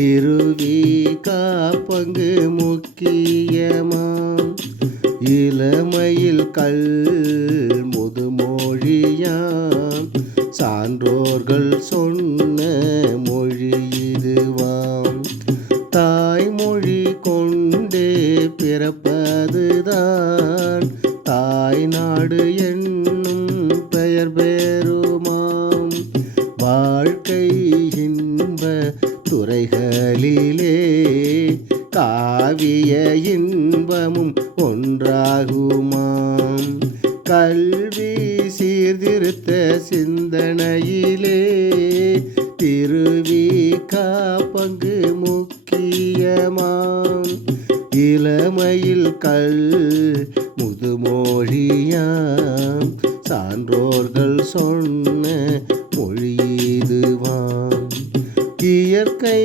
திருவிகா பங்கு முக்கியமாம் இளமையில் முதுமொழியாம் சான்றோர்கள் சொன்ன மொழி இதுவாம். தாய்மொழி கொண்டே பிறப்பதுதான் தாய்நாடு என்னும் பெயர் பெறுமாம். வாழ்க்கை இன்ப துறைகளிலே காவிய இன்பமும் ஒன்றாகுமாம். கல்வி சீர்திருத்த சிந்தனையிலே திருவிகா பங்கு முக்கியமாம். இளமையில் முதுமொழியாம் சான்றோர்கள் சொன்ன மொழி இதுவாம். இயற்கை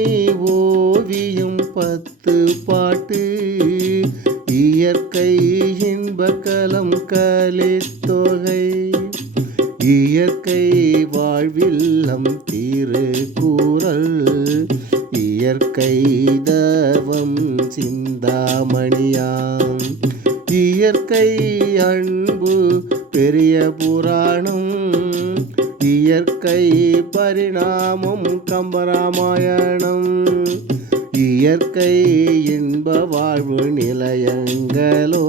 ஓவியம் 10 பாட்டு இயற்கை இன்பக்கலம் கலித்தொகை இயற்கை வாழ்வில்லம் திருக்குறள் இயற்கை தவம் சிந்தாமணியாம். இயற்கை அன்பு பெரிய புராணம் இயற்கை பரிணாமம் கம்பராமாயணம் இயற்கை இன்ப வாழ்வு நிலையங்களோ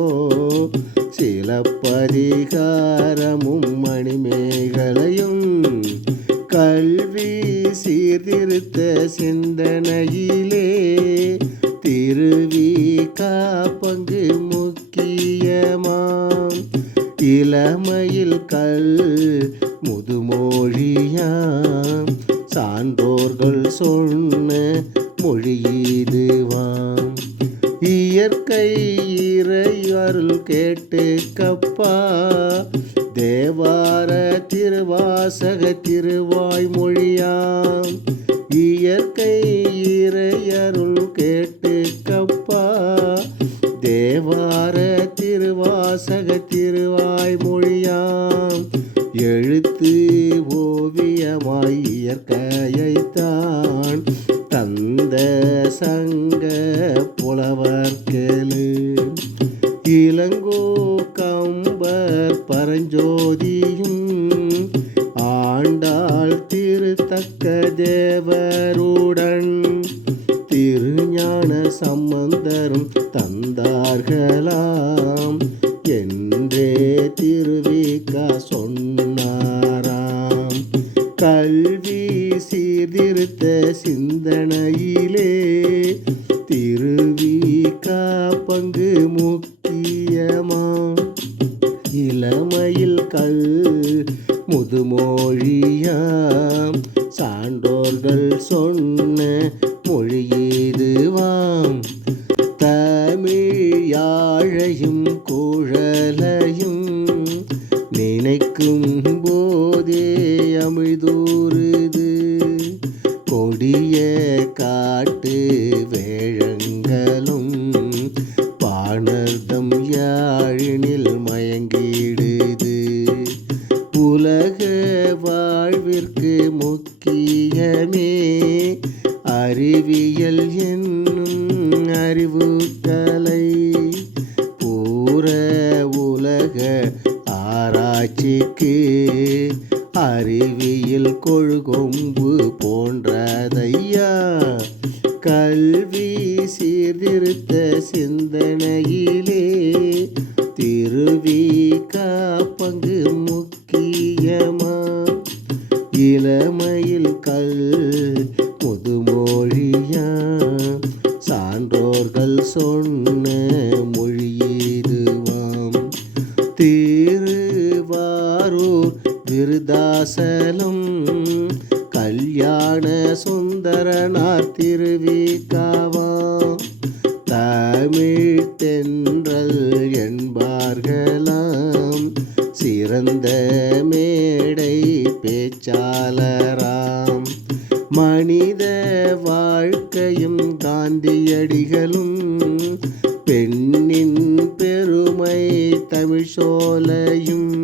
சிலப்பதிகாரமும் மணிமேகலையும். கல்வி சீர்திருத்த சிந்தனையிலே திருவிகா பங்கு முக்கியமாம். இளமையில் முதுமொழியாம் சான்றோர்கள் சொன்ன மொழி இதுவாம். இயற்கை இறை அருள் கேட்டு கப்பா தேவார திருவாசக திருவாய்மொழியாம். இயற்கை இறை அருள் கேட்டு கப்பா தேவார திருவாசக திருவாய்மொழியாம். எழுத்து ஓவியமாய் இயற்கையைத்தான் தந்த சங்க புலவர்கேளு. இளங்கோ கம்பர் பரஞ்சோதியும் ஆண்டாள் திருத்தக்க தேவருடன் திருஞான சம்பந்தரும் தந்தார்களாம் என்றே திருவிகா சொன்னாராம். கல்வி சீர்திருத்த சிந்தனையிலே திருவிகா பங்கு முக்கியமாம். இளமையில் முதுமொழியாம் சான்றோர்கள் சொன்ன மொழி இதுவாம். தமிழ் யாழையும் குழலையும் நினைக்கும் போதே அமிழ்தூறுது கொடிய காட்டு வேழங்களும் பாணர்தம் யாழினில் மயங்கிடுது. உலக வாழ்விற்கு முக்கியமே அறிவியல் என்னும் அறிவு கலை. பூர உலக ஆராய்ச்சிக்கு அறிவியல் கொள்கொம்பு போன்றதையா. கல்வி சீர்திருத்த சிந்தனையிலே திருவிகா பங்கு முக்கியமாம். இளமையில் முதுமொழியாம் சான்றோர்கள் சொன்ன மொழி இதுவாம். திருவாரூர் விருதாசலம் கல்யாண சுந்தரனார் திருவிகாவாம். தமிழ் தென்றல் என்பார்களாம் சிறந்த மேடை பேச்சாளராம். மனித வாழ்க்கையும் காந்தியடிகளும் பெண்ணின் பெருமை தமிழ் சோலையும்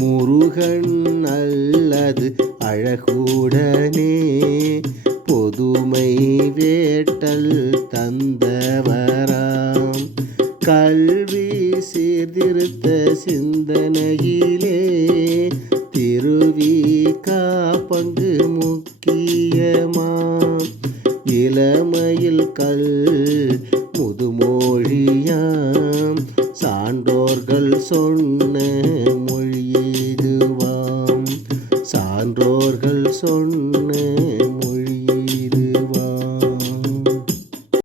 முருகன் அல்லது அழகுடனே பொது இளமை வேட்டல் தந்தவராம். கல்வி சீர்திருத்த சிந்தனையிலே திருவி காப்பங்கு முக்கியமாம். இளமையில் முதுமொழியாம் சான்றோர்கள் சொன்ன